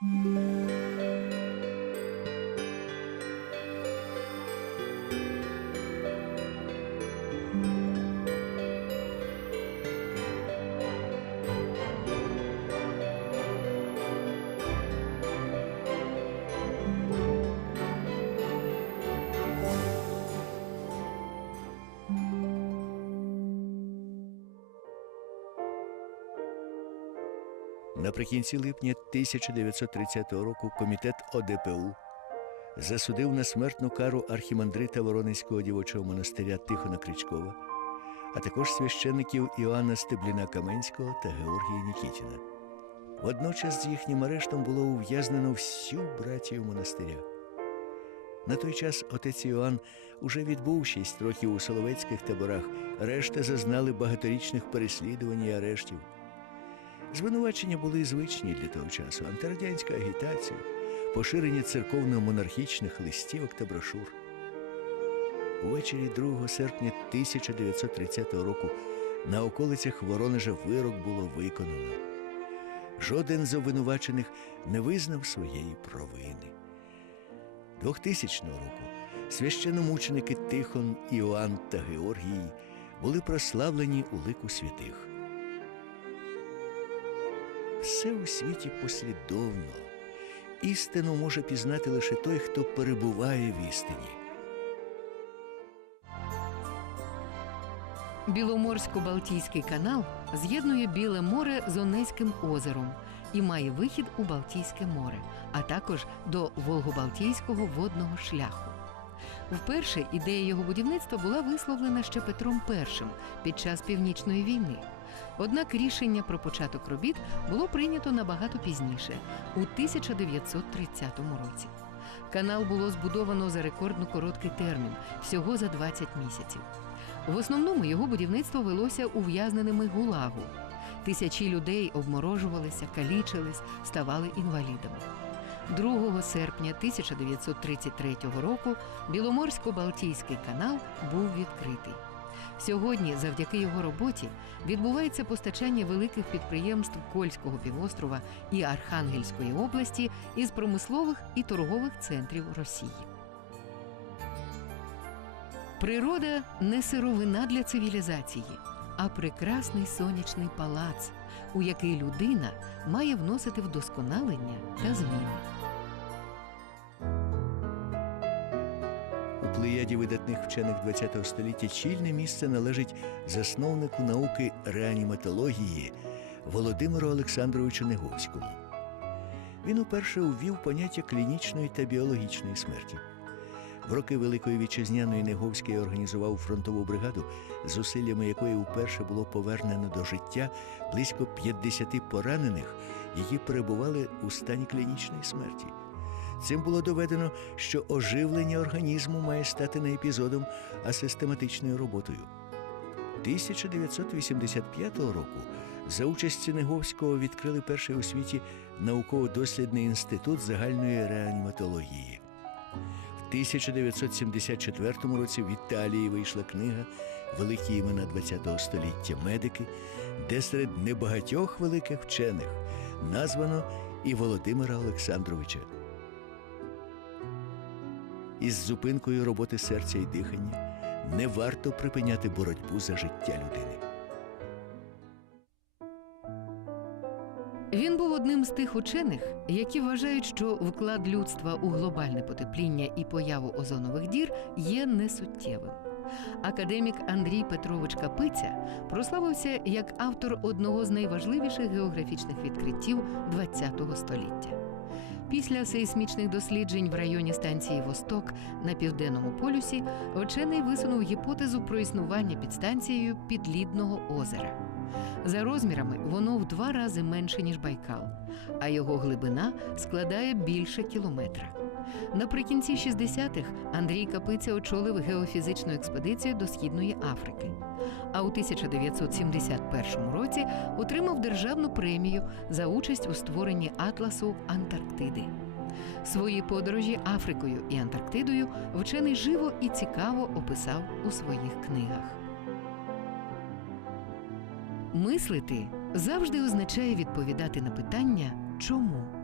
Música Наприкінці липня 1930 року комітет ОДПУ засудив на смертну кару архімандрита Воронезького дівочого монастиря Тихона Кричкова, а також священників Іоанна Стебліна Каменського та Георгія Нікітіна. Водночас з їхнім арештом було ув'язнено всю братію монастиря. На той час отець Іоанн уже відбув шість років у соловецьких таборах, решта зазнали багаторічних переслідувань і арештів. Звинувачення були звичні для того часу: антирадянська агітація, поширення церковно-монархічних листівок та брошур. Увечері 2 серпня 1930 року на околицях Воронежа вирок було виконано. Жоден з обвинувачених не визнав своєї провини. 2000 року священомученики Тихон, Іоанн та Георгій були прославлені у лику святих. Все у світі послідовно. Істину може пізнати лише той, хто перебуває в істині. Біломорсько-Балтійський канал з'єднує Біле море з Онецьким озером і має вихід у Балтійське море, а також до Волго-Балтійського водного шляху. Вперше ідея його будівництва була висловлена ще Петром І під час Північної війни. Однак рішення про початок робіт було прийнято набагато пізніше, у 1930 році. Канал було збудовано за рекордно короткий термін всього за 20 місяців. В основному його будівництво велося ув'язненими гулагу. Тисячі людей обморожувалися, калічились, ставали інвалідами. 2 серпня 1933 року Біломорсько-Балтійський канал був відкритий. Сьогодні, завдяки його роботі, відбувається постачання великих підприємств Кольського півострова і Архангельської області із промислових і торгових центрів Росії. Природа не сировина для цивілізації, а прекрасний сонячний палац, у який людина має вносити вдосконалення та зміни. Плеяді видатних вчених ХХ століття чільне місце належить засновнику науки реаніматології Володимиру Олександровичу Неговському. Він уперше увів поняття клінічної та біологічної смерті. В роки Великої вітчизняної Неговський організував фронтову бригаду, зусиллями якої вперше було повернено до життя близько 50 поранених, які перебували у стані клінічної смерті. Цим було доведено, що оживлення організму має стати не епізодом, а систематичною роботою. 1985 року за участі Неговського відкрили перший у світі науково-дослідний інститут загальної реаніматології. В 1974 році в Італії вийшла книга Великі імена ХХ століття медики, де серед небагатьох великих вчених названо і Володимира Олександровича. Із зупинкою роботи серця і дихання не варто припиняти боротьбу за життя людини. Він був одним з тих учених, які вважають, що вклад людства у глобальне потепління і появу озонових дір є несуттєвим. Академік Андрій Петрович Капиця прославився як автор одного з найважливіших географічних відкриттів ХХ століття. Після сейсмічних досліджень в районі станції Восток на південному полюсі вчений висунув гіпотезу про існування під станцією підлідного озера. За розмірами воно в два рази менше, ніж Байкал, а його глибина складає більше кілометра. Наприкінці 60-х Андрій Капиця очолив геофізичну експедицію до Східної Африки. А у 1971 році отримав державну премію за участь у створенні атласу Антарктиди. Свої подорожі Африкою і Антарктидою вчений живо і цікаво описав у своїх книгах. Мислити завжди означає відповідати на питання чому.